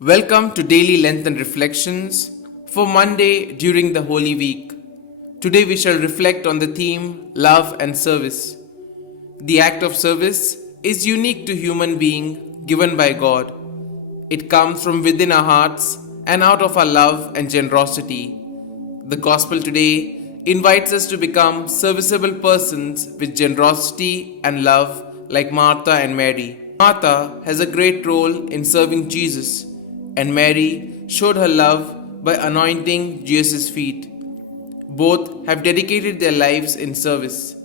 Welcome to Daily Lenten Reflections for Monday during the Holy Week. Today we shall reflect on the theme Love and Service. The act of service is unique to human being given by God. It comes from within our hearts and out of our love and generosity. The Gospel today invites us to become serviceable persons with generosity and love like Martha and Mary. Martha has a great role in serving Jesus, and Mary showed her love by anointing Jesus' feet. Both have dedicated their lives in service.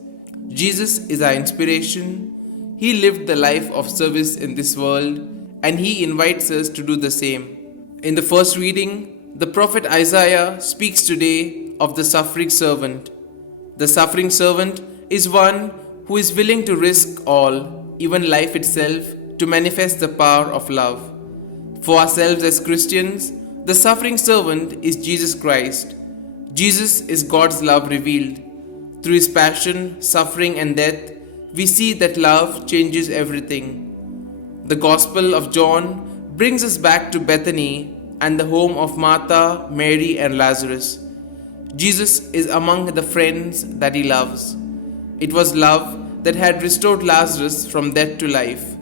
Jesus is our inspiration. He lived the life of service in this world, and He invites us to do the same. In the first reading, the prophet Isaiah speaks today of the suffering servant. The suffering servant is one who is willing to risk all, even life itself, to manifest the power of love. For ourselves as Christians, the suffering servant is Jesus Christ. Jesus is God's love revealed. Through His passion, suffering, and death, we see that love changes everything. The Gospel of John brings us back to Bethany and the home of Martha, Mary, and Lazarus. Jesus is among the friends that He loves. It was love that had restored Lazarus from death to life.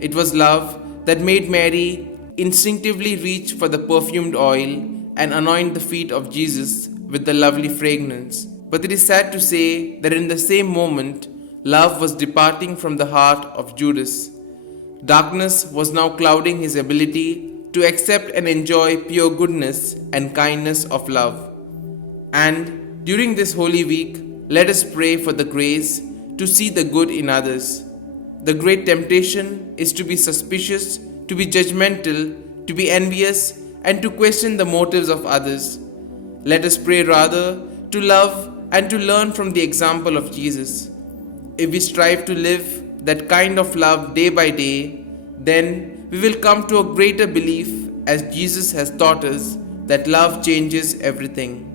It was love that made Mary instinctively reach for the perfumed oil and anoint the feet of Jesus with the lovely fragrance. But it is sad to say that in the same moment, love was departing from the heart of Judas. Darkness was now clouding his ability to accept and enjoy pure goodness and kindness of love. And during this Holy Week, let us pray for the grace to see the good in others. The great temptation is to be suspicious, to be judgmental, to be envious, and to question the motives of others. Let us pray rather to love and to learn from the example of Jesus. If we strive to live that kind of love day by day, then we will come to a greater belief, as Jesus has taught us, that love changes everything.